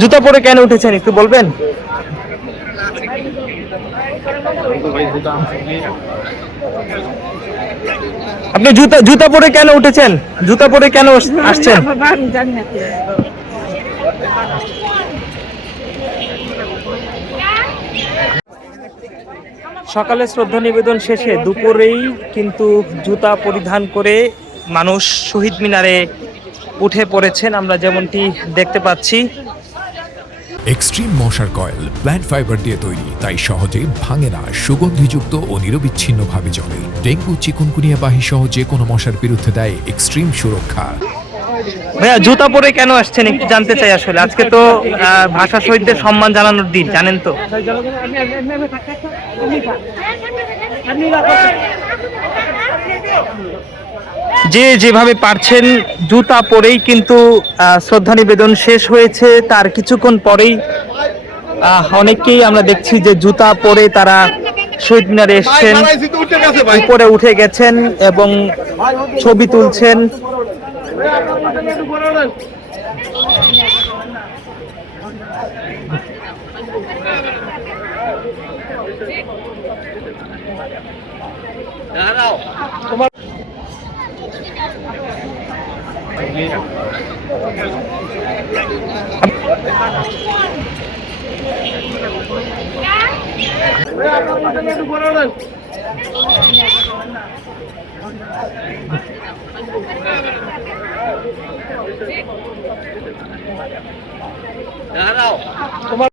জুতা পরে কেন উঠেছেন একটু বলবেন? আপনি জুতা জুতা পরে কেন উঠেছেন? জুতা পরে কেন আসছেন? সকালে শ্রদ্ধা নিবেদন শেষে দুপুরেই কিন্তু জুতা পরিধান করে মানুষ শহীদ মিনারে উঠে পড়েছেন, আমরা যেমনটি দেখতে পাচ্ছি। এক্সট্রিম মশার কয়েল প্ল্যান্ট ফাইবার দিয়ে তৈরি, তাই সহজে ভাঙে না, সুগন্ধিযুক্ত ও নিরবিচ্ছিন্নভাবে জ্বলে। ডেঙ্গু, চিকুনগুনিয়া বাহি সহ যে কোনো মশার বিরুদ্ধে দেয় এক্সট্রিম সুরক্ষা। ভাইয়া জুতা পরে কেন আসছেন একটু জানতে চাই। আসলে আজকে তো ভাষা শহীদদের সম্মান জানানোর দিন, জানেন তো। যে যেভাবে পারছেন জুতা পরেই কিন্তু শ্রদ্ধা নিবেদন শেষ হয়েছে। তার কিছুক্ষণ পরেই অনেককেই আমরা দেখছি যে জুতা পরে তারা শহীদ মিনারে এসছেন, উপরে উঠে গেছেন এবং ছবি তুলছেন। তোমার